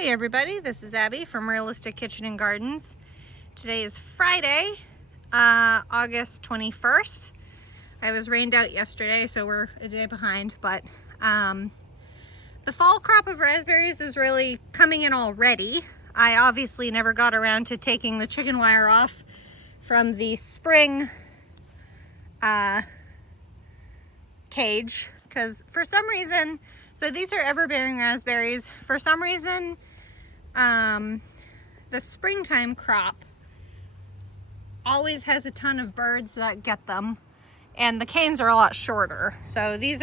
Hey everybody, this is Abby from Realistic Kitchen and Gardens. Today is Friday, August 21st. I was rained out yesterday, so we're a day behind, but the fall crop of raspberries is really coming in already. I obviously never got around to taking the chicken wire off from the spring cage, because for some reason, so these are ever-bearing raspberries. For some reason, the springtime crop always has a ton of birds that get them, and the canes are a lot shorter. So these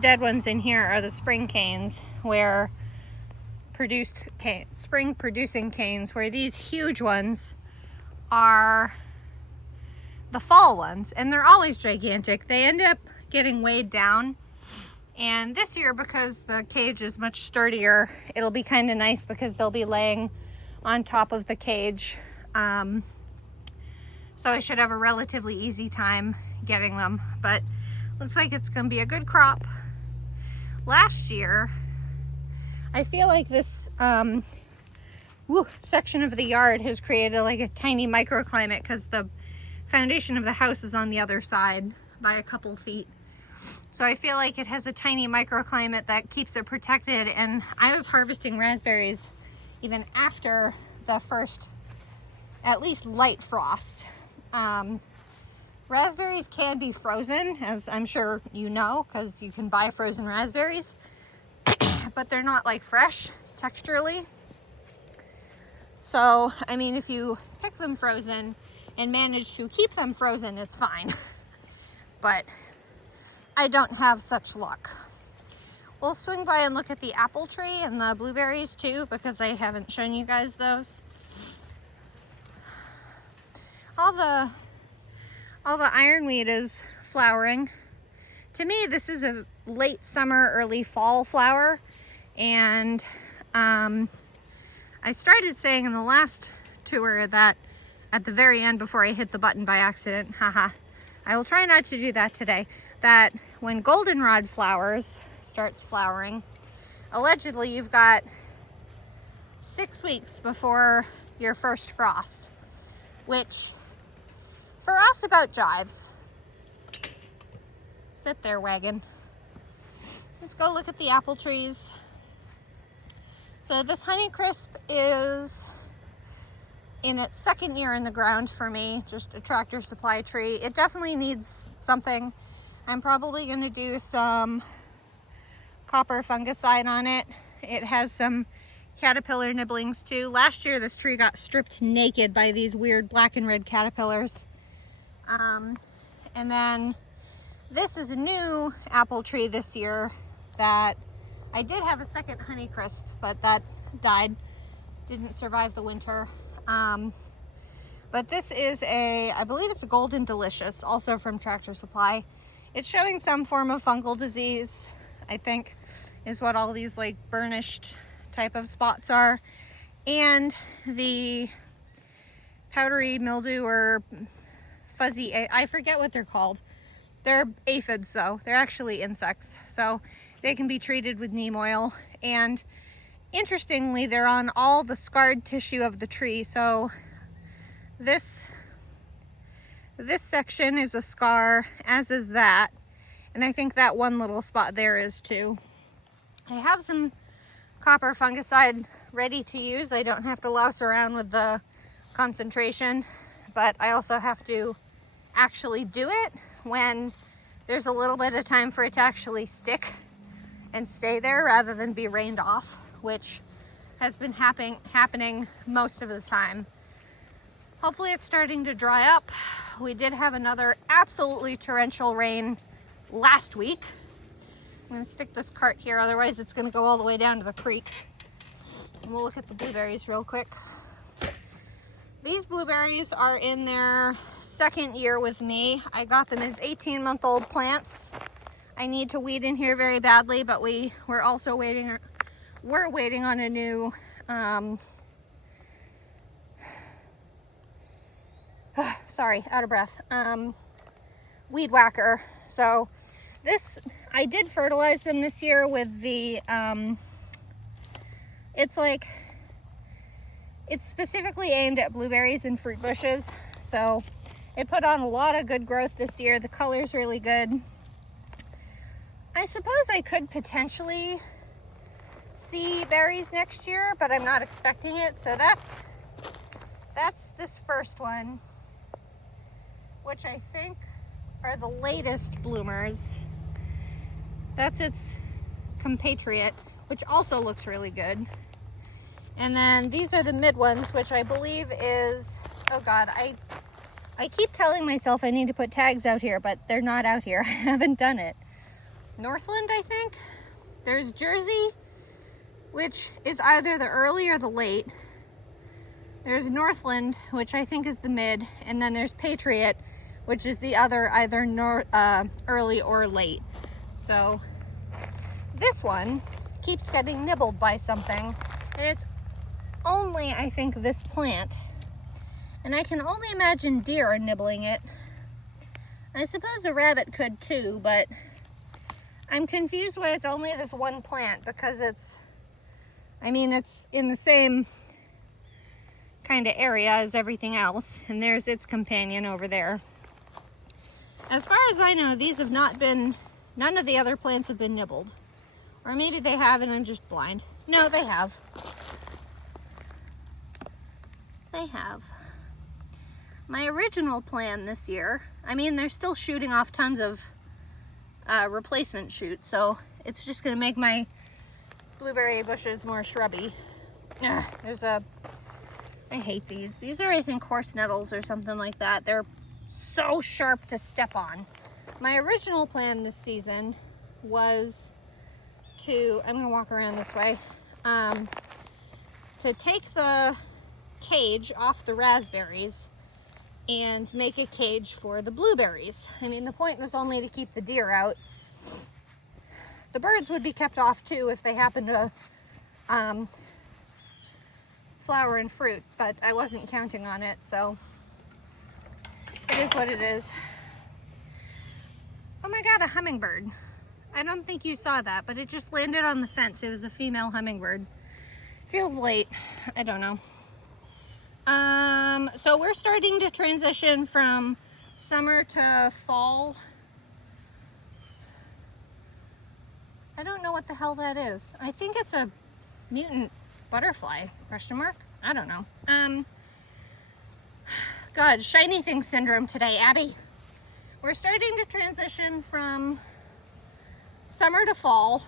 dead ones in here are the spring canes, where spring producing canes, where these huge ones are the fall ones, and they're always gigantic. They end up getting weighed down, and this year, because the cage is much sturdier, it'll be kind of nice because they'll be laying on top of the cage, so I should have a relatively easy time getting them. But looks like it's gonna be a good crop. Last year, I feel like this section of the yard has created like a tiny microclimate, because the foundation of the house is on the other side by a couple feet. So I feel like it has a tiny microclimate that keeps it protected, and I was harvesting raspberries even after the first, at least light frost. Raspberries can be frozen, as I'm sure you know, because you can buy frozen raspberries, but they're not like fresh texturally. So, I mean, if you pick them frozen and manage to keep them frozen, it's fine. But I don't have such luck. We'll swing by and look at the apple tree and the blueberries too, because I haven't shown you guys those. All the ironweed is flowering. To me, this is a late summer, early fall flower, and I started saying in the last tour that at the very end, before I hit the button by accident, I will try not to do that today, that when goldenrod starts flowering, allegedly you've got 6 weeks before your first frost, which for us about jives. Sit there, wagon. Let's go look at the apple trees. So this Honeycrisp is in its second year in the ground for me, just a Tractor Supply tree. It definitely needs something. I'm probably going to do some copper fungicide on it. It has some caterpillar nibblings too. Last year this tree got stripped naked by these weird black and red caterpillars. And then this is a new apple tree this year that I did have a second Honeycrisp, but that died, didn't survive the winter. But this is I believe it's a Golden Delicious, also from Tractor Supply. It's showing some form of fungal disease, I think, is what all these like burnished type of spots are. And the powdery mildew or fuzzy, I forget what they're called. They're aphids though. They're actually insects. So they can be treated with neem oil. And interestingly, they're on all the scarred tissue of the tree. So this section is a scar, as is that. And I think that one little spot there is too. I have some copper fungicide ready to use. I don't have to louse around with the concentration, but I also have to actually do it when there's a little bit of time for it to actually stick and stay there rather than be rained off, which has been happening most of the time. Hopefully it's starting to dry up. We did have another absolutely torrential rain last week. I'm gonna stick this cart here, otherwise it's gonna go all the way down to the creek. And we'll look at the blueberries real quick. These blueberries are in their second year with me. I got them as 18-month-old plants. I need to weed in here very badly, but we're also waiting on a new sorry, out of breath, weed whacker. So I did fertilize them this year with the It's like, it's specifically aimed at blueberries and fruit bushes. So it put on a lot of good growth this year. The color's really good. I suppose I could potentially see berries next year, but I'm not expecting it. So that's this first one, which I think are the latest bloomers. That's its compatriot, which also looks really good. And then these are the mid ones, which I believe is, oh God, I keep telling myself I need to put tags out here, but they're not out here. I haven't done it. Northland, I think. There's Jersey, which is either the early or the late. There's Northland, which I think is the mid, and then there's Patriot, which is the other, either early or late. So this one keeps getting nibbled by something, and it's only, I think, this plant. And I can only imagine deer are nibbling it. I suppose a rabbit could too, but I'm confused why it's only this one plant, because it's in the same kind of area as everything else, and there's its companion over there. As far as I know, these have not been, none of the other plants have been nibbled. Or maybe they have and I'm just blind. No, they have. They have. My original plan this year, they're still shooting off tons of replacement shoots, so it's just gonna make my blueberry bushes more shrubby. I hate these. These are, I think, horse nettles or something like that. They're so sharp to step on. My original plan this season was to, I'm gonna walk around this way, to take the cage off the raspberries and make a cage for the blueberries. The point was only to keep the deer out. The birds would be kept off too if they happened to flower and fruit, but I wasn't counting on it, so it is what it is. Oh my God, a hummingbird. I don't think you saw that, but it just landed on the fence. It was a female hummingbird. Feels late. I don't know. So we're starting to transition from summer to fall. I don't know what the hell that is. I think it's a mutant butterfly, question mark? I don't know. God, shiny thing syndrome today, Abby. We're starting to transition from summer to fall.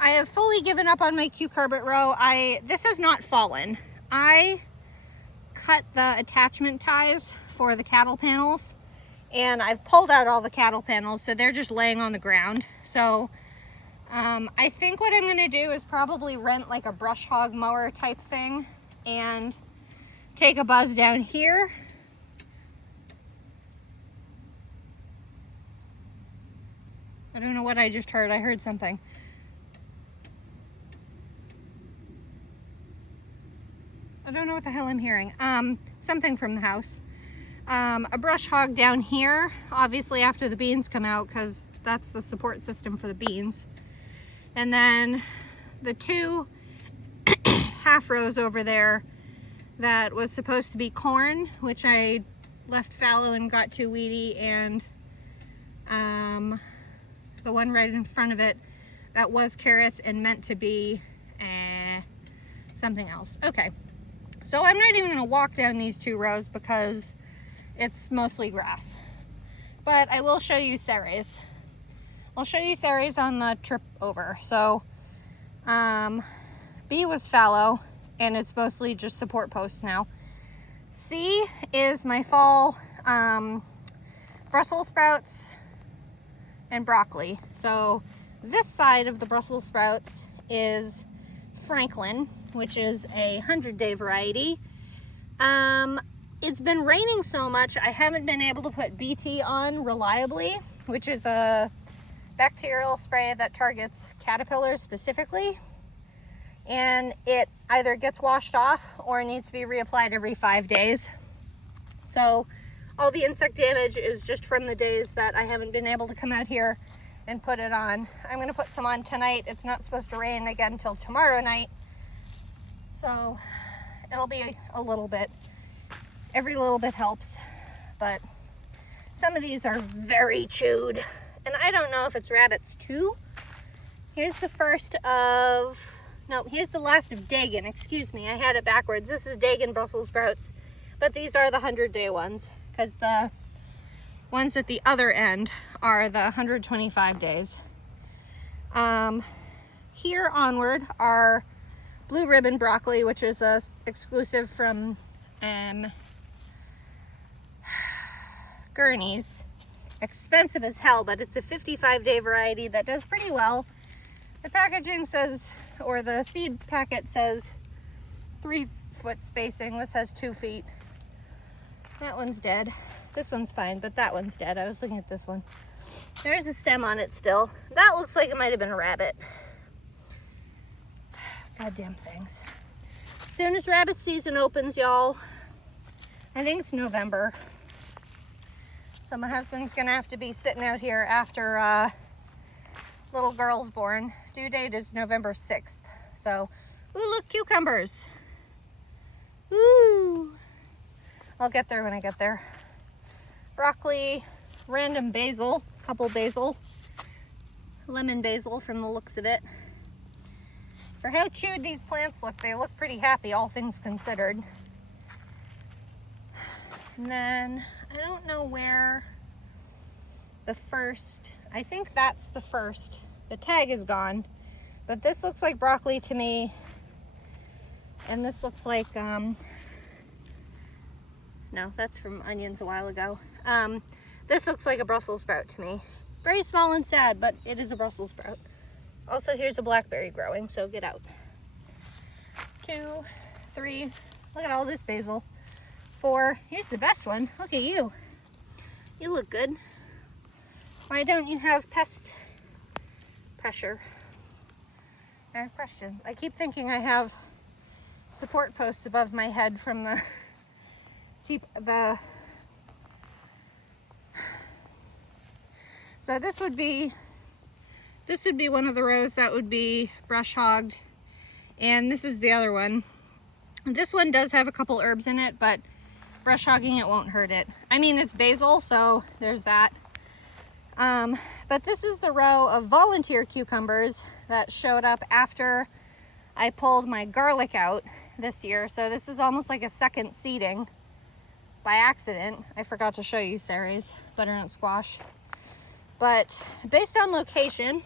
I have fully given up on my cucurbit row. This has not fallen. I cut the attachment ties for the cattle panels, and I've pulled out all the cattle panels, so they're just laying on the ground. So I think what I'm gonna do is probably rent like a brush hog mower type thing and take a buzz down here. I don't know what I just heard. I heard something. I don't know what the hell I'm hearing. Something from the house. A brush hog down here, obviously after the beans come out, because that's the support system for the beans. And then the two half rows over there that was supposed to be corn, which I left fallow and got too weedy, and the one right in front of it that was carrots and meant to be something else. Okay, so I'm not even gonna walk down these two rows because it's mostly grass, but I will show you Ceres. I'll show you Ceres on the trip over. So B was fallow, and it's mostly just support posts now. C is my fall Brussels sprouts and broccoli. So this side of the Brussels sprouts is Franklin, which is a 100-day variety. It's been raining so much, I haven't been able to put BT on reliably, which is a bacterial spray that targets caterpillars specifically. And it either gets washed off or needs to be reapplied every 5 days. So all the insect damage is just from the days that I haven't been able to come out here and put it on. I'm gonna put some on tonight. It's not supposed to rain again until tomorrow night. So it'll be a little bit. Every little bit helps, but some of these are very chewed. And I don't know if it's rabbits too. Here's the first of, no, here's the last of Dagon, excuse me. I had it backwards. This is Dagon Brussels sprouts, but these are the 100-day ones, because the ones at the other end are the 125 days. Here onward are blue ribbon broccoli, which is a exclusive from Gurney's. Expensive as hell, but it's a 55-day variety that does pretty well. The packaging says, or the seed packet says 3-foot spacing. This has 2 feet. That one's dead. This one's fine, but that one's dead. I was looking at this one. There's a stem on it still. That looks like it might have been a rabbit. Goddamn things. As soon as rabbit season opens, y'all, I think it's November. So my husband's gonna have to be sitting out here after little girl's born. Due date is November 6th. So, ooh, look, cucumbers. Ooh. I'll get there when I get there. Broccoli, random basil, couple basil, lemon basil from the looks of it. For how chewed these plants look, they look pretty happy, all things considered. And then, I don't know where the first, I think that's the first. The tag is gone, but this looks like broccoli to me. And this looks like, no, that's from onions a while ago. This looks like a Brussels sprout to me. Very small and sad, but it is a Brussels sprout. Also, here's a blackberry growing, so get out. 2, 3, look at all this basil. 4, here's the best one. Look at you. You look good. Why don't you have pest pressure? I have questions. I keep thinking I have support posts above my head from the so this would be one of the rows that would be brush hogged, and this is the other one. This one does have a couple herbs in it, but brush hogging it won't hurt it. I mean, it's basil, so there's that. But this is the row of volunteer cucumbers that showed up after I pulled my garlic out this year. So this is almost like a second seeding by accident. I forgot to show you Sarah's butternut squash. But based on location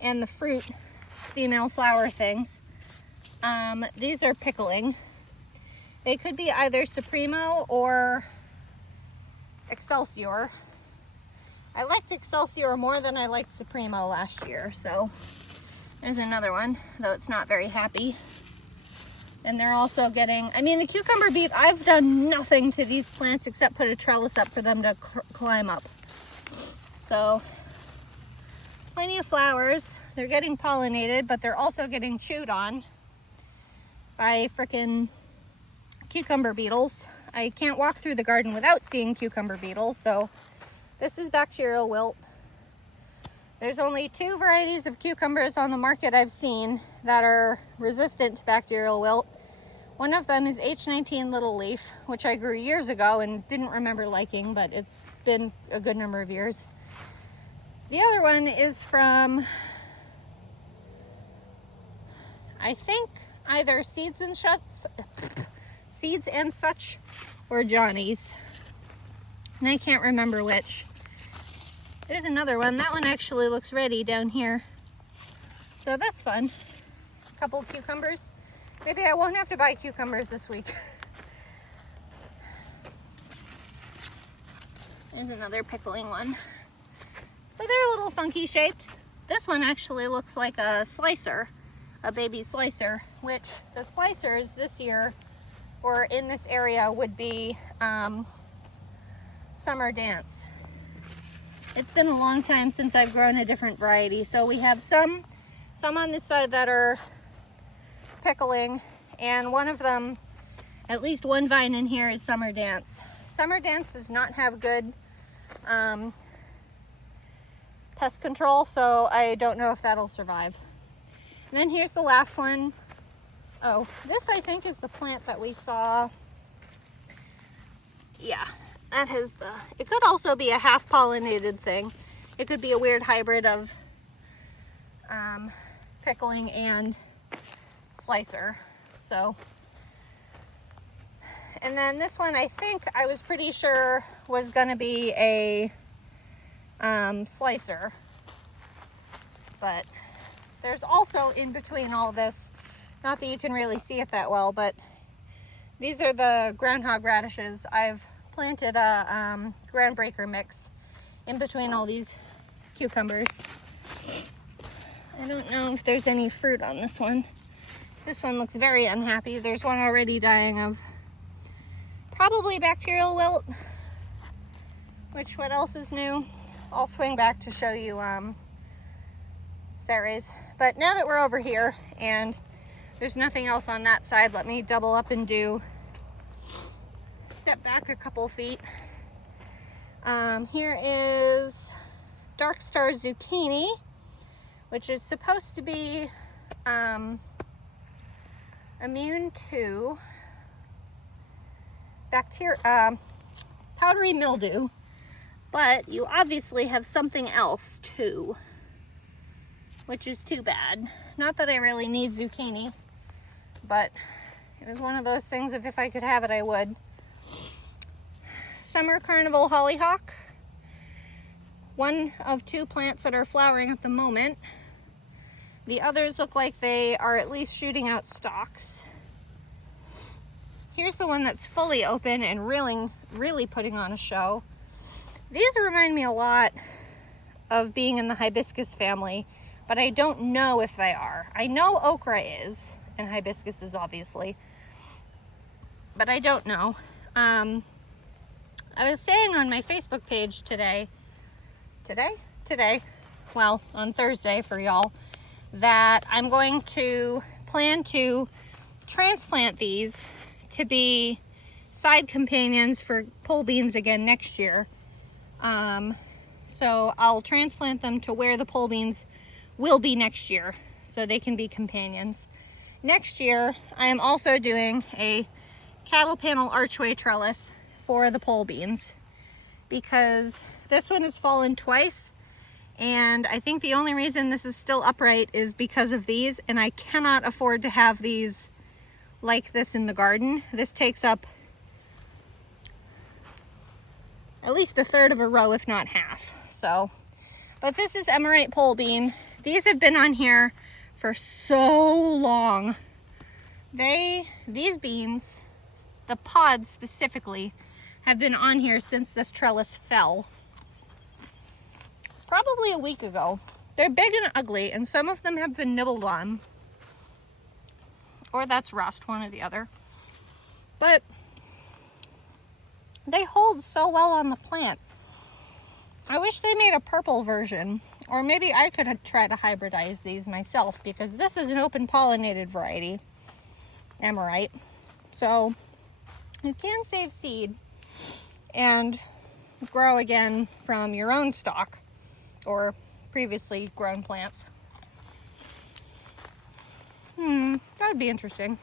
and the fruit, female flower things, these are pickling. They could be either Supremo or Excelsior. I liked Excelsior more than I liked Supremo last year, so there's another one, though it's not very happy. And they're also getting, I mean, the cucumber beet, I've done nothing to these plants except put a trellis up for them to climb up. So, plenty of flowers. They're getting pollinated, but they're also getting chewed on by frickin' cucumber beetles. I can't walk through the garden without seeing cucumber beetles, so this is bacterial wilt. There's only 2 varieties of cucumbers on the market I've seen that are resistant to bacterial wilt. One of them is H19 Little Leaf, which I grew years ago and didn't remember liking, but it's been a good number of years. The other one is from, I think, either Seeds and Such or Johnny's. And I can't remember which. There's another one. That one actually looks ready down here. So that's fun. A couple of cucumbers. Maybe I won't have to buy cucumbers this week. There's another pickling one. So they're a little funky shaped. This one actually looks like a slicer, a baby slicer, which the slicers this year or in this area would be Summer Dance. It's been a long time since I've grown a different variety. So we have some on this side that are pickling, and one of them, at least one vine in here, is Summer Dance. Summer Dance does not have good pest control, so I don't know if that'll survive. And then here's the last one. Oh, this I think is the plant that we saw. Yeah, that is the, it could also be a half pollinated thing. It could be a weird hybrid of pickling and slicer. So, and then this one I think I was pretty sure was going to be a slicer, but there's also in between all this, not that you can really see it that well, but these are the groundhog radishes. I've planted a groundbreaker mix in between all these cucumbers. I don't know if there's any fruit on this one. This one looks very unhappy. There's one already dying of probably bacterial wilt. Which, what else is new? I'll swing back to show you Ceres. But now that we're over here and there's nothing else on that side, let me double up and step back a couple feet. Here is Dark Star Zucchini, which is supposed to be immune to bacteria, powdery mildew, but you obviously have something else too, which is too bad. Not that I really need zucchini, but it was one of those things of if I could have it, I would. Summer Carnival Hollyhock. One of two plants that are flowering at the moment. The others look like they are at least shooting out stalks. Here's the one that's fully open and really putting on a show. These remind me a lot of being in the hibiscus family, but I don't know if they are. I know okra is, and hibiscus is obviously, but I don't know. I was saying on my Facebook page today, well, on Thursday for y'all, that I'm going to plan to transplant these to be side companions for pole beans again next year. So I'll transplant them to where the pole beans will be next year so they can be companions. Next year, I am also doing a cattle panel archway trellis for the pole beans because this one has fallen twice, and I think the only reason this is still upright is because of these, and I cannot afford to have these like this in the garden. This takes up at least a third of a row, if not half. So, but this is emerite pole bean. These have been on here for so long. These beans, the pods specifically, have been on here since this trellis fell. Probably a week ago. They're big and ugly, and some of them have been nibbled on. Or that's rust, one or the other. But they hold so well on the plant. I wish they made a purple version, or maybe I could try to hybridize these myself, because this is an open pollinated variety, emerite. So you can save seed and grow again from your own stock or previously grown plants. That would be interesting.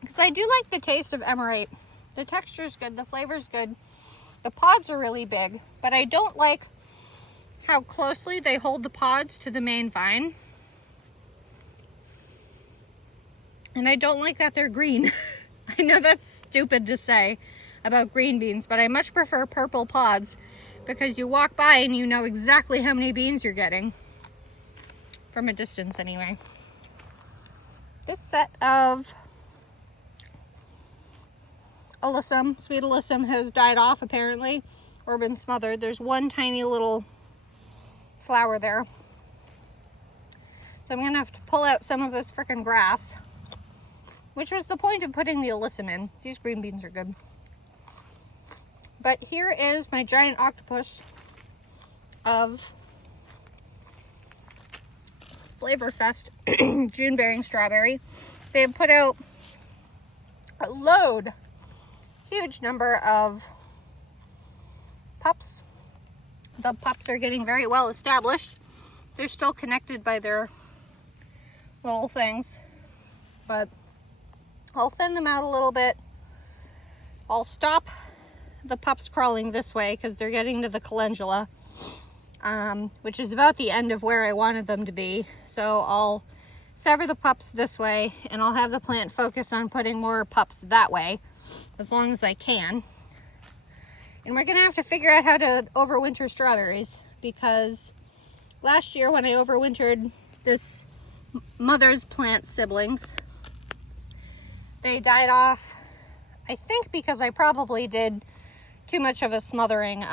Because I do like the taste of emerite. The texture's good, the flavor's good. The pods are really big, but I don't like how closely they hold the pods to the main vine. And I don't like that they're green. I know that's stupid to say about green beans, but I much prefer purple pods because you walk by and you know exactly how many beans you're getting. From a distance anyway. This set of alyssum, sweet alyssum, has died off apparently, or been smothered. There's one tiny little flower there. So I'm gonna have to pull out some of this frickin' grass, which was the point of putting the alyssum in. These green beans are good. But here is my giant octopus of Flavorfest June bearing strawberry. They have put out a huge number of pups, The pups are getting very well established. They're still connected by their little things, but I'll thin them out a little bit. I'll stop the pups crawling this way because they're getting to the calendula, which is about the end of where I wanted them to be. So I'll sever the pups this way, and I'll have the plant focus on putting more pups that way as long as I can. And we're gonna have to figure out how to overwinter strawberries, because last year when I overwintered this mother's plant siblings, they died off, I think because I probably did too much of a smothering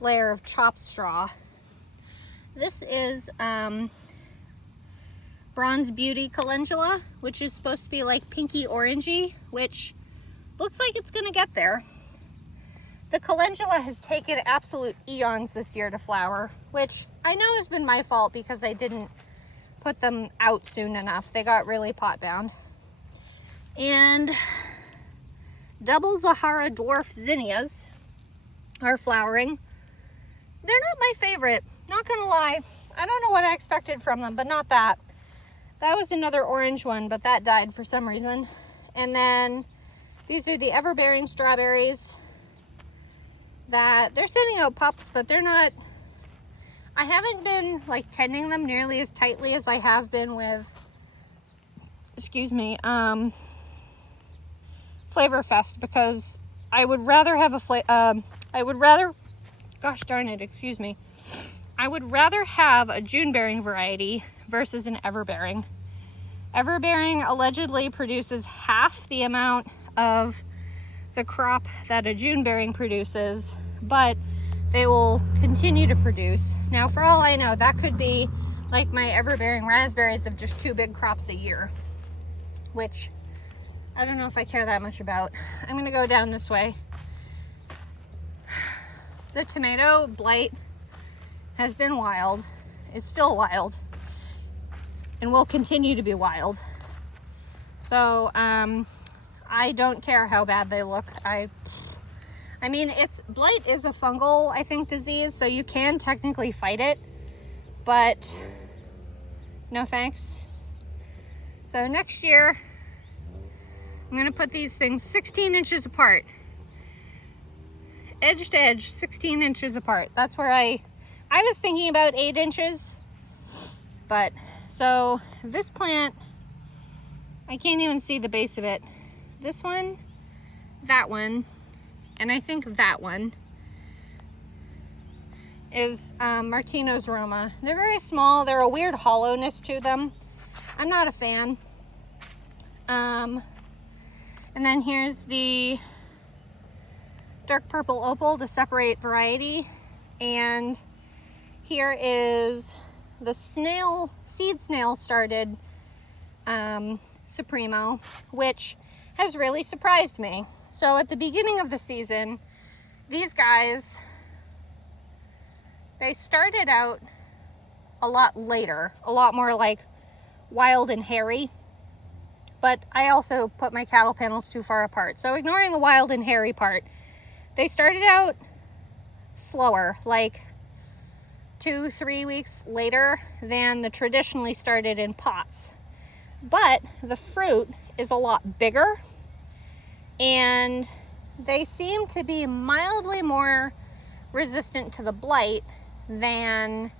layer of chopped straw. This is Bronze Beauty calendula, which is supposed to be like pinky orangey, which looks like it's gonna get there. The calendula has taken absolute eons this year to flower, which I know has been my fault because I didn't put them out soon enough. They got really pot bound. And double Zahara dwarf zinnias are flowering. They're not my favorite, not gonna lie. I don't know what I expected from them, but not that. That was another orange one, but that died for some reason. And then these are the ever-bearing strawberries that they're sending out pups, but they're not, I haven't been like tending them nearly as tightly as I have been with, excuse me, Flavor Fest, because I would rather have gosh darn it, excuse me. I would rather have a June-bearing variety versus an ever-bearing. Ever-bearing allegedly produces half the amount of the crop that a June-bearing produces, but they will continue to produce. Now, for all I know, that could be like my ever-bearing raspberries of just 2 big crops a year, which I don't know if I care that much about. I'm gonna go down this way. The tomato blight has been wild, is still wild, and will continue to be wild. So I don't care how bad they look. I mean, blight is a fungal, I think, disease, so you can technically fight it, but no thanks. So next year, I'm gonna put these things 16 inches apart. Edge to edge, 16 inches apart. That's where I was thinking about 8 inches, but so this plant, I can't even see the base of it. This one, that one, and I think that one is Martino's Roma. They're very small. They're a weird hollowness to them. I'm not a fan. And then here's the dark purple opal to separate variety. And here is the seed snail started Supremo, which has really surprised me. So at the beginning of the season, these guys, they started out a lot later, a lot more like wild and hairy. But I also put my cattle panels too far apart. So ignoring the wild and hairy part, they started out slower, like 2-3 weeks later than the traditionally started in pots. But the fruit is a lot bigger, and they seem to be mildly more resistant to the blight than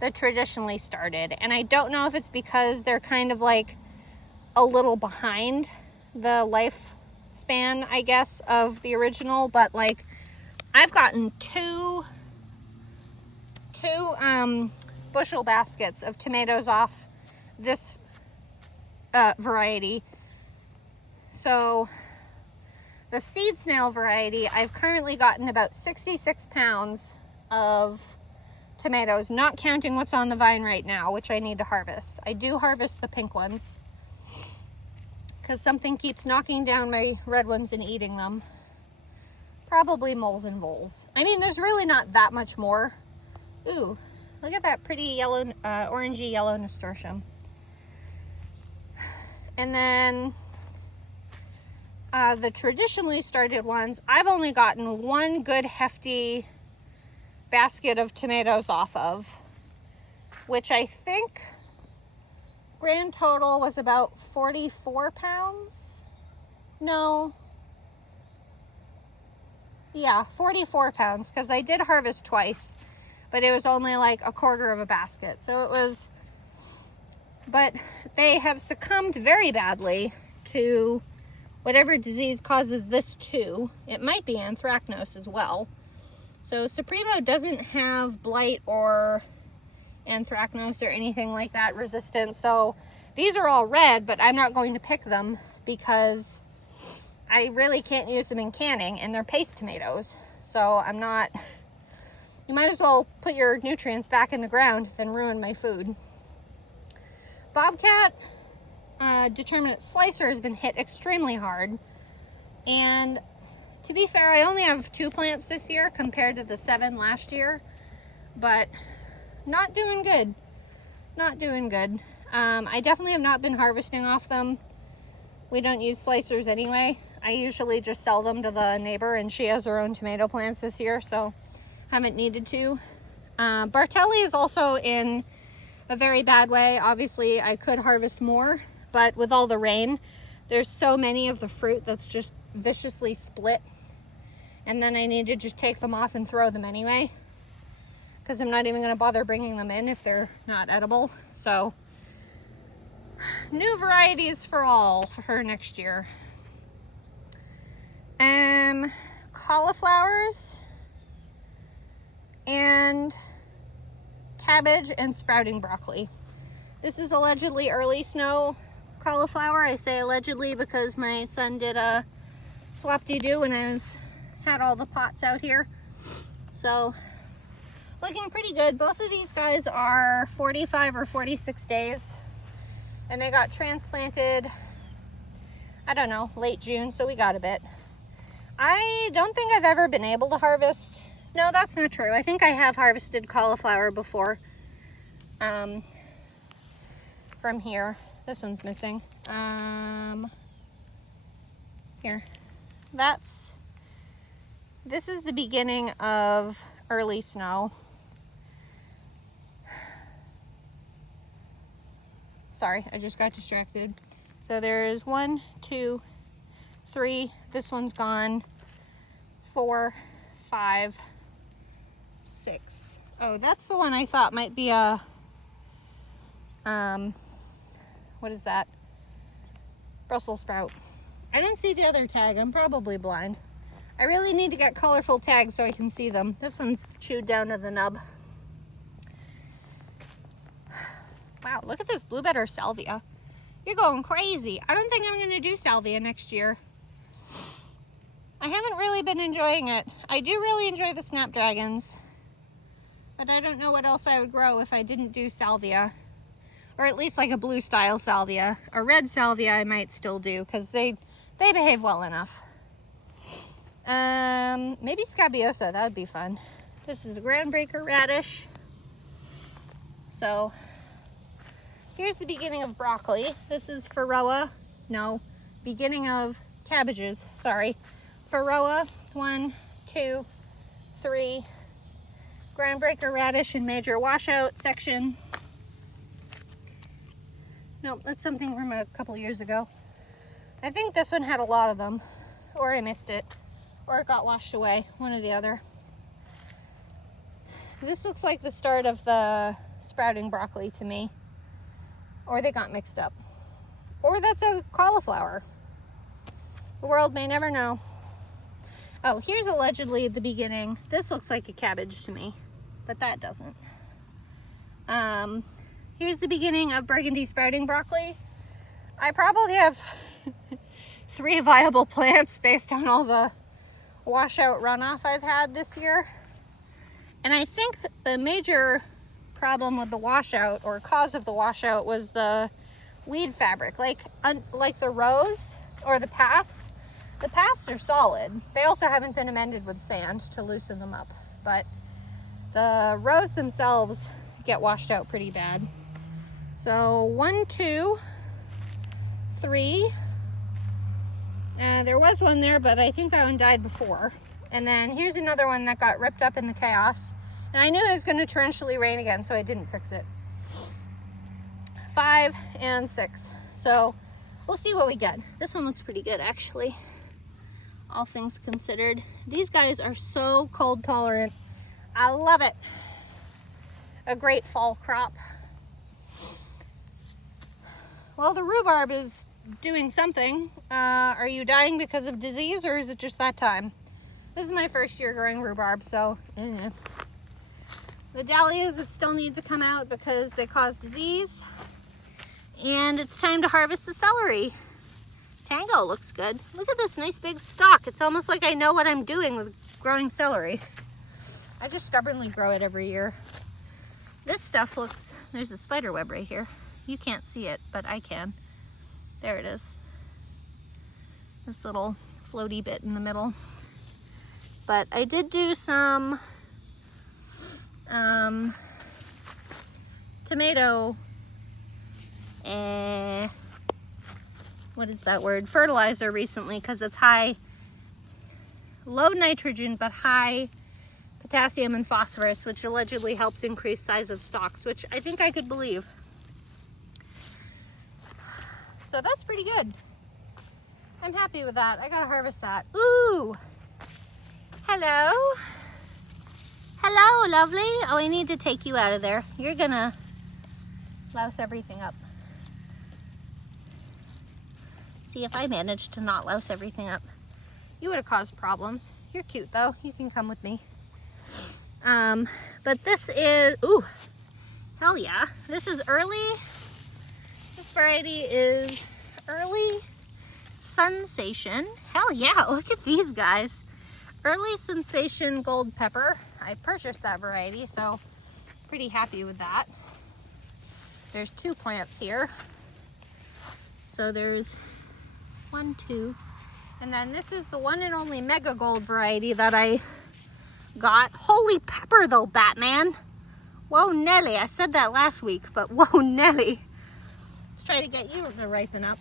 the traditionally started. And I don't know if it's because they're kind of like a little behind the lifespan, I guess, of the original, but like I've gotten two bushel baskets of tomatoes off this variety. So the seed snail variety, I've currently gotten about 66 pounds of tomatoes, not counting what's on the vine right now, which I need to harvest. I do harvest the pink ones because something keeps knocking down my red ones and eating them. Probably moles and voles. I mean, there's really not that much more. Ooh, look at that pretty yellow, orangey yellow nasturtium. And then the traditionally started ones, I've only gotten one good hefty basket of tomatoes off of, which I think grand total was about 44 pounds. No. Yeah, 44 pounds, because I did harvest twice, but it was only like a quarter of a basket. So it was, but they have succumbed very badly to whatever disease causes this too. It might be anthracnose as well. So Supremo doesn't have blight or anthracnose or anything like that resistant. So these are all red, but I'm not going to pick them because I really can't use them in canning, and they're paste tomatoes. So I'm not, you might as well put your nutrients back in the ground than ruin my food. Bobcat determinate slicer has been hit extremely hard. And to be fair, I only have 2 plants this year compared to the 7 last year, but not doing good. Not doing good. I definitely have not been harvesting off them. We don't use slicers anyway. I usually just sell them to the neighbor, and she has her own tomato plants this year, so haven't needed to. Bartelli is also in a very bad way. Obviously, I could harvest more, but with all the rain, there's so many of the fruit that's just viciously split. And then I need to just take them off and throw them anyway, because I'm not even going to bother bringing them in if they're not edible. So new varieties for all for next year. Cauliflowers and cabbage and sprouting broccoli. This is allegedly early snow cauliflower. I say allegedly because my son did a swap-de-doo when I had all the pots out here. So looking pretty good. Both of these guys are 45 or 46 days, and they got transplanted, I don't know, late June, so we got a bit. I don't think I've ever been able to harvest. No, that's not true. I think I have harvested cauliflower before from here. This one's missing. Here. This is the beginning of early snow. Sorry, I just got distracted. So there's 1, 2, 3. This one's gone. 4, 5, 6. Oh, that's the one I thought might be a, what is that? Brussels sprout. I don't see the other tag. I'm probably blind. I really need to get colorful tags so I can see them. This one's chewed down to the nub. Wow, look at this bluebell salvia. You're going crazy. I don't think I'm going to do salvia next year. I haven't really been enjoying it. I do really enjoy the snapdragons, but I don't know what else I would grow if I didn't do salvia. Or at least like a blue style salvia. A red salvia I might still do because they behave well enough. Maybe scabiosa, that would be fun. This is a groundbreaker radish. So here's the beginning of broccoli. This is Varroa. No, beginning of cabbages, sorry. Varroa, 1, 2, 3. Groundbreaker radish in major washout section. Nope, that's something from a couple years ago. I think this one had a lot of them, or I missed it, or it got washed away, one or the other. This looks like the start of the sprouting broccoli to me, or they got mixed up. Or that's a cauliflower. The world may never know. Oh, here's allegedly the beginning. This looks like a cabbage to me, but that doesn't. Here's the beginning of burgundy sprouting broccoli. I probably have 3 viable plants based on all the washout runoff I've had this year. And I think the major problem with the washout, or cause of the washout, was the weed fabric. Like the rows or the paths. The paths are solid. They also haven't been amended with sand to loosen them up. But the rows themselves get washed out pretty bad. So 1, 2, 3. There was one there, but I think that one died before. And then here's another one that got ripped up in the chaos. And I knew it was going to torrentially rain again, so I didn't fix it. 5 and 6. So we'll see what we get. This one looks pretty good, actually, all things considered. These guys are so cold tolerant. I love it. A great fall crop. Well, the rhubarb is doing something. Are you dying because of disease, or is it just that time? This is my first year growing rhubarb, so the dahlias that still need to come out because they cause disease. And it's time to harvest the celery. Tango looks good. Look at this nice big stalk. It's almost like I know what I'm doing with growing celery. I just stubbornly grow it every year. This stuff looks, there's a spider web right here. You can't see it, but I can. There it is. This little floaty bit in the middle. But I did do some tomato, what is that word? Fertilizer recently, because it's low nitrogen, but high potassium and phosphorus, which allegedly helps increase size of stalks, which I think I could believe. So that's pretty good. I'm happy with that. I gotta harvest that. Ooh! Hello? Hello, lovely. Oh, I need to take you out of there. You're gonna louse everything up. See if I managed to not louse everything up. You would have caused problems. You're cute though. You can come with me. But this is, ooh, hell yeah. This is early. This variety is Early Sensation. Hell yeah, look at these guys. Early Sensation Gold Pepper. I purchased that variety, so pretty happy with that. There's 2 plants here. So there's 1, 2. And then this is the one and only Mega Gold variety that I got. Holy pepper though, Batman. Whoa, Nelly. I said that last week, but whoa, Nelly. Let's try to get you to ripen up.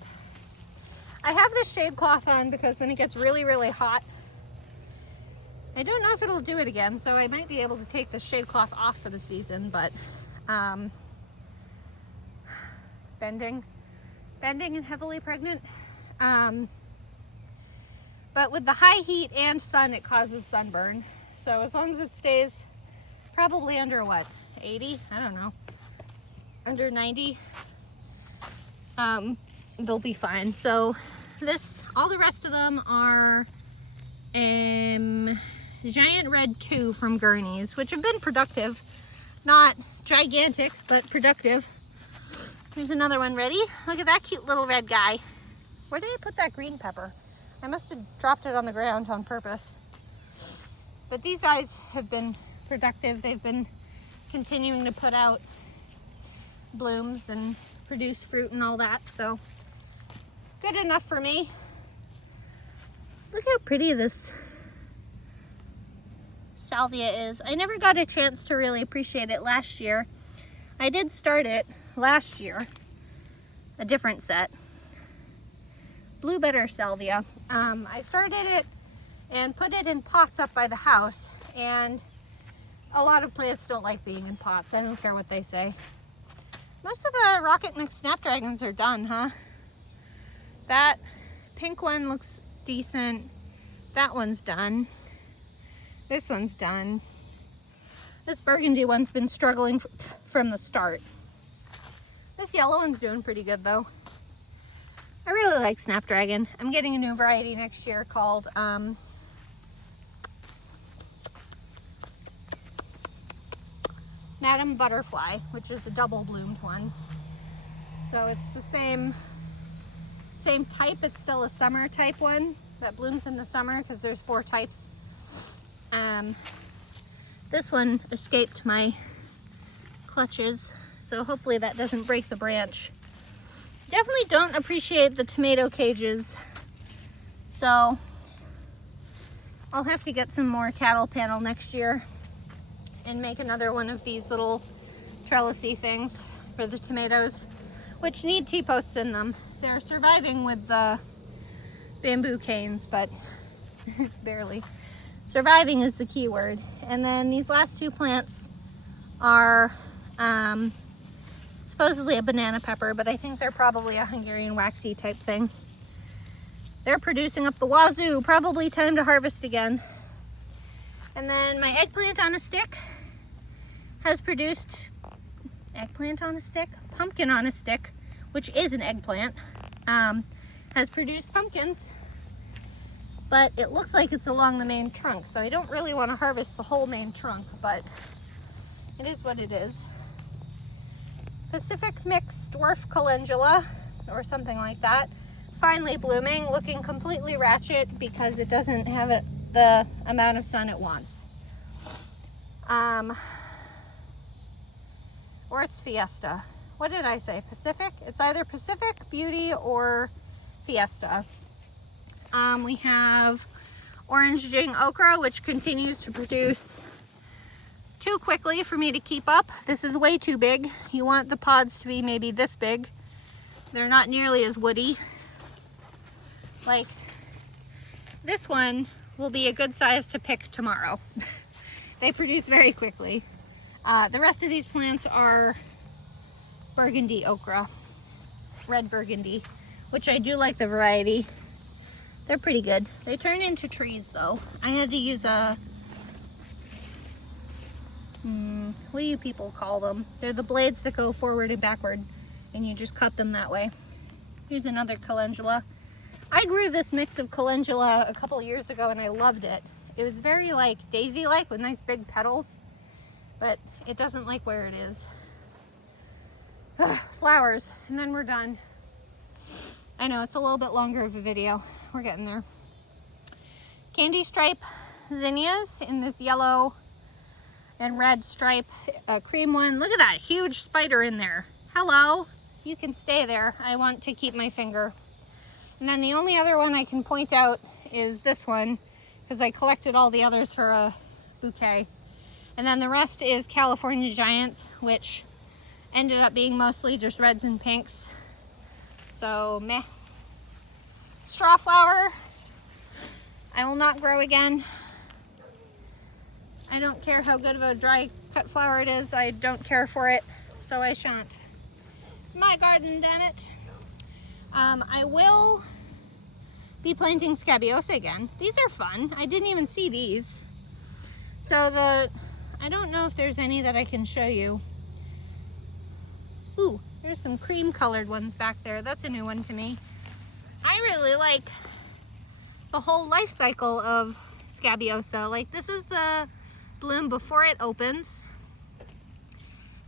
I have this shade cloth on because when it gets really, really hot, I don't know if it'll do it again, so I might be able to take the shade cloth off for the season, but bending and heavily pregnant. But with the high heat and sun, it causes sunburn. So as long as it stays probably under what, 80? I don't know. Under 90, they'll be fine. So all the rest of them are Giant Red 2 from Gurney's, which have been productive. Not gigantic, but productive. There's another one ready. Look at that cute little red guy. Where did I put that green pepper? I must have dropped it on the ground on purpose. But these guys have been productive. They've been continuing to put out blooms and produce fruit and all that, so good enough for me. Look how pretty this salvia is. I never got a chance to really appreciate it last year. I did start it last year, a different set. Blue Better salvia. I started it and put it in pots up by the house, and a lot of plants don't like being in pots. I don't care what they say. Most of the rocket mix snapdragons are done, huh? That pink one looks decent. That one's done. This one's done. This burgundy one's been struggling from the start. This yellow one's doing pretty good though. I really like snapdragon. I'm getting a new variety next year called Madam Butterfly, which is a double bloomed one. So it's the same type. It's still a summer type one that blooms in the summer because there's 4 types. This one escaped my clutches, so hopefully that doesn't break the branch. Definitely don't appreciate the tomato cages, so I'll have to get some more cattle panel next year and make another one of these little trellisy things for the tomatoes, which need T-posts in them. They're surviving with the bamboo canes, but barely. Surviving is the key word. And then these last two plants are supposedly a banana pepper, but I think they're probably a Hungarian waxy type thing. They're producing up the wazoo, probably time to harvest again. And then my eggplant on a stick has produced pumpkin on a stick, which is an eggplant, has produced pumpkins, but it looks like it's along the main trunk, so I don't really want to harvest the whole main trunk, but it is what it is. Pacific Mix Dwarf Calendula, or something like that, finally blooming, looking completely ratchet because it doesn't have the amount of sun it wants. Or it's Fiesta. What did I say? Pacific? It's either Pacific, Beauty, or Fiesta. We have Orange Jing Okra, which continues to produce too quickly for me to keep up. This is way too big. You want the pods to be maybe this big. They're not nearly as woody. Like, this one will be a good size to pick tomorrow. They produce very quickly. The rest of these plants are burgundy okra, red burgundy, which I do like the variety. They're pretty good. They turn into trees though. I had to use a, what do you people call them? They're the blades that go forward and backward, and you just cut them that way. Here's another calendula. I grew this mix of calendula a couple years ago and I loved it. It was very like daisy-like with nice big petals, but it doesn't like where it is. Flowers, and then we're done. I know it's a little bit longer of a video. We're getting there. Candy stripe zinnias in this yellow and red stripe, cream one. Look at that huge spider in there. Hello, you can stay there. I want to keep my finger. And then the only other one I can point out is this one, because I collected all the others for a bouquet. And then the rest is California Giants, which ended up being mostly just reds and pinks. So meh. Straw flower, I will not grow again. I don't care how good of a dry cut flower it is. I don't care for it, so I shan't. It's my garden, damn it. I will be planting Scabiosa again. These are fun. I didn't even see these. So I don't know if there's any that I can show you. Ooh, there's some cream colored ones back there. That's a new one to me. I really like the whole life cycle of Scabiosa. Like, this is the bloom before it opens.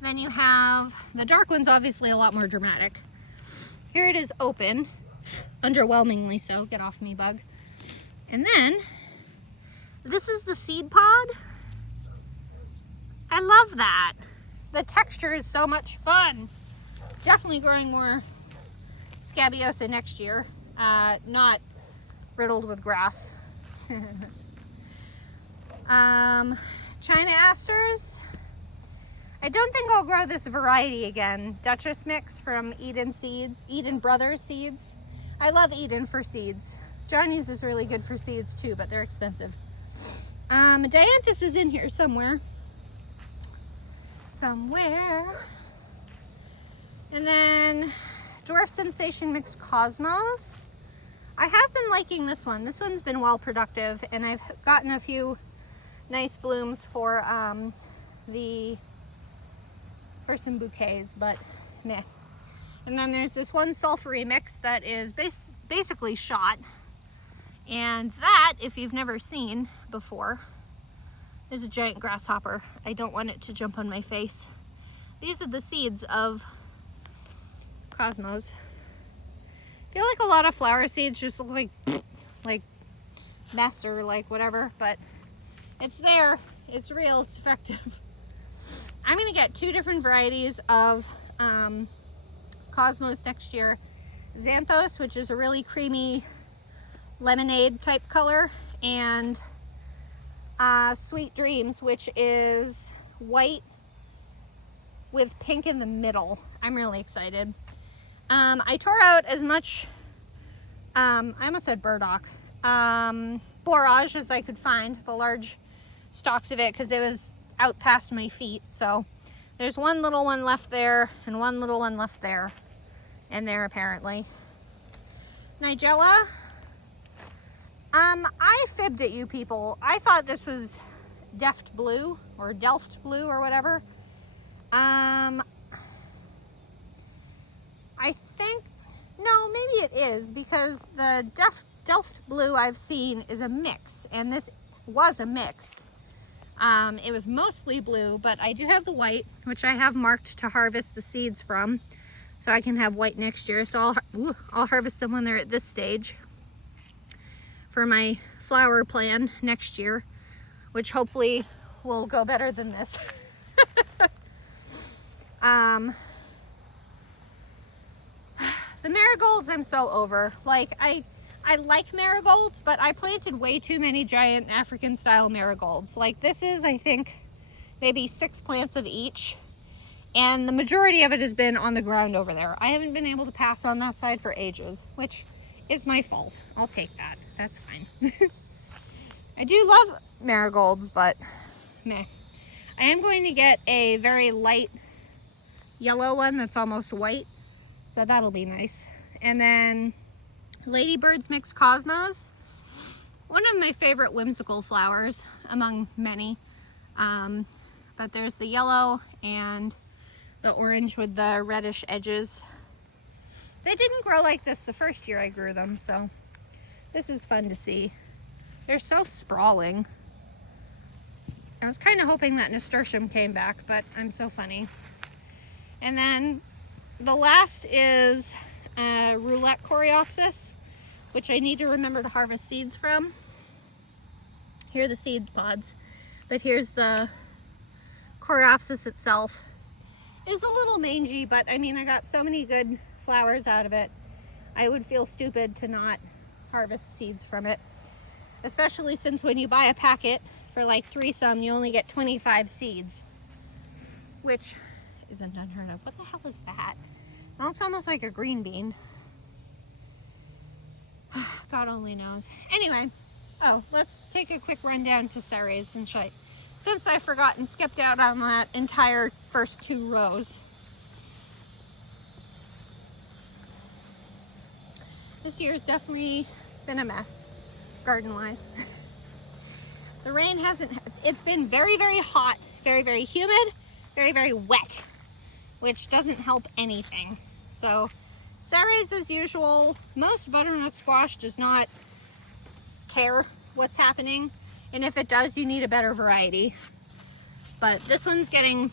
Then you have the dark one's obviously a lot more dramatic. Here it is open, underwhelmingly so. Get off me, bug. And then this is the seed pod. I love that. The texture is so much fun. Definitely growing more Scabiosa next year. Not riddled with grass. China asters. I don't think I'll grow this variety again. Duchess mix from Eden Seeds, Eden Brothers Seeds. I love Eden for seeds. Johnny's is really good for seeds too, but they're expensive. Dianthus is in here somewhere. And then Dwarf Sensation Mix Cosmos. I have been liking this one. This one's been well productive, and I've gotten a few nice blooms for some bouquets, but meh. And then there's this one sulfury mix that is basically shot, and that, if you've never seen before, there's a giant grasshopper. I don't want it to jump on my face. These are the seeds of Cosmos. I feel like a lot of flower seeds just look like mess or like whatever, but it's there, it's real, it's effective. I'm gonna get 2 different varieties of Cosmos next year. Xanthos, which is a really creamy lemonade type color, and Sweet Dreams, which is white with pink in the middle. I'm really excited. I tore out as much, I almost said burdock, borage as I could find, the large stalks of it, because it was out past my feet. So there's one little one left there and one little one left there and there apparently. Nigella, I fibbed at you people. I thought this was Delft blue or Delft blue or whatever. I think, no, maybe it is, because the Delft blue I've seen is a mix, and this was a mix. It was mostly blue, but I do have the white, which I have marked to harvest the seeds from, so I can have white next year. So I'll harvest them when they're at this stage for my flower plan next year, which hopefully will go better than this. The marigolds I'm so over. Like, I like marigolds, but I planted way too many giant African style marigolds. Like, this is, I think, maybe 6 plants of each, and the majority of it has been on the ground over there. I haven't been able to pass on that side for ages, which is my fault. I'll take that. That's fine. I do love marigolds, but meh. I am going to get a very light yellow one that's almost white, so that'll be nice. And then Ladybirds Mixed Cosmos, one of my favorite whimsical flowers among many. But there's the yellow and the orange with the reddish edges. They didn't grow like this the first year I grew them, so this is fun to see. They're so sprawling. I was kind of hoping that nasturtium came back, but I'm so funny. And then the last is roulette coreopsis, which I need to remember to harvest seeds from. Here are the seed pods, but here's the coreopsis itself. It's a little mangy, but I mean, I got so many good flowers out of it. I would feel stupid to not harvest seeds from it, especially since when you buy a packet for like 3 some, you only get 25 seeds, which isn't unheard of. What the hell is that? Well, it's almost like a green bean. God only knows. Anyway, let's take a quick run down to Ceres since I forgot and skipped out on that entire first 2 rows. This year's definitely been a mess, garden-wise. The rain it's been very, very hot, very, very humid, very, very wet, which doesn't help anything. So Ceres, as usual, most butternut squash does not care what's happening, and if it does, you need a better variety. But this one's getting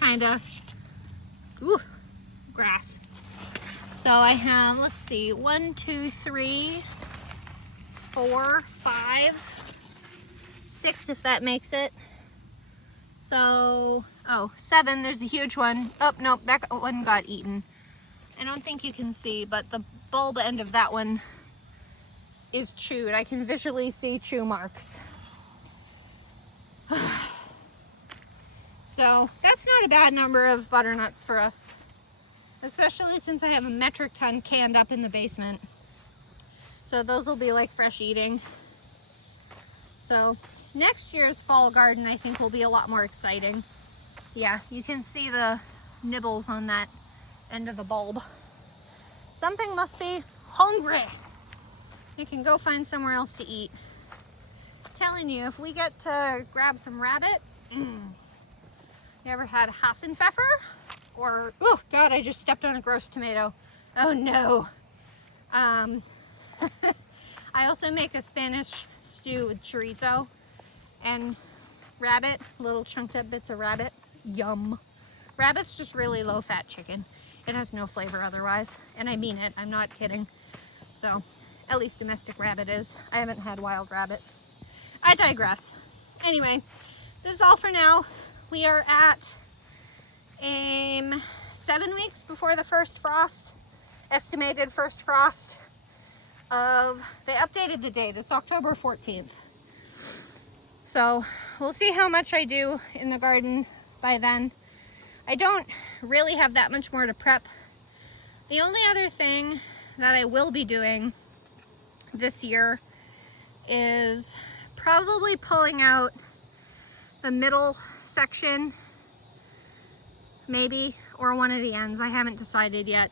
kind of grass. So I have, let's see, 1, 2, 3, 4, 5, 6 if that makes it. So 7, there's a huge one. Oh nope, that one got eaten. I don't think you can see, but the bulb end of that one is chewed. I can visually see chew marks. So that's not a bad number of butternuts for us, especially since I have a metric ton canned up in the basement. So those will be like fresh eating. So next year's fall garden, I think, will be a lot more exciting. Yeah, you can see the nibbles on that end of the bulb. Something must be hungry. You can go find somewhere else to eat. I'm telling you, if we get to grab some rabbit, you ever had Hassenpfeffer? Or, oh God, I just stepped on a gross tomato. Oh no. I also make a Spanish stew with chorizo and rabbit, little chunked up bits of rabbit. Yum. Rabbit's just really low fat chicken. It has no flavor otherwise, and I mean it, I'm not kidding. So, at least domestic rabbit is. I haven't had wild rabbit. I digress. Anyway, this is all for now. We are at 7 weeks before the first frost, estimated first frost they updated the date, it's October 14th. So we'll see how much I do in the garden by then. I don't really have that much more to prep. The only other thing that I will be doing this year is probably pulling out the middle section, maybe, or one of the ends. I haven't decided yet,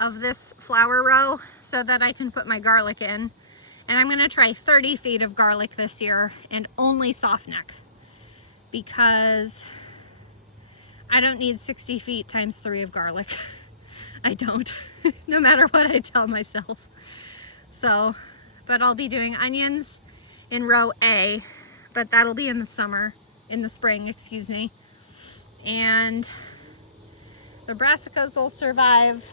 of this flower row so that I can put my garlic in. And I'm going to try 30 feet of garlic this year and only soft neck, because I don't need 60 feet times 3 of garlic. I don't, no matter what I tell myself. So, but I'll be doing onions in row A, but that'll be in the spring, excuse me. And the brassicas will survive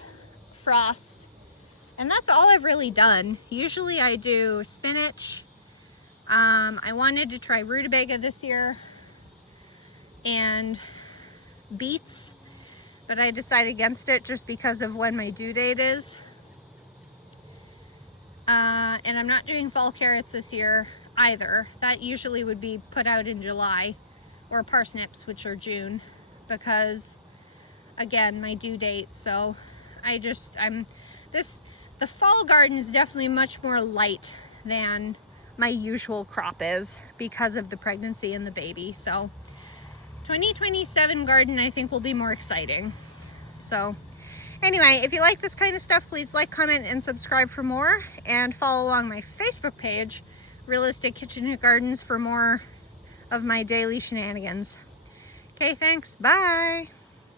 frost. And that's all I've really done. Usually I do spinach. I wanted to try rutabaga this year and beets, but I decided against it just because of when my due date is. And I'm not doing fall carrots this year either. That usually would be put out in July, or parsnips, which are June, because again, my due date. So the fall garden is definitely much more light than my usual crop is because of the pregnancy and the baby. So 2027 garden, I think, will be more exciting. So anyway, if you like this kind of stuff, please like, comment, and subscribe for more, and follow along my Facebook page, Realistic Kitchen and Gardens, for more of my daily shenanigans. Okay, thanks. Bye.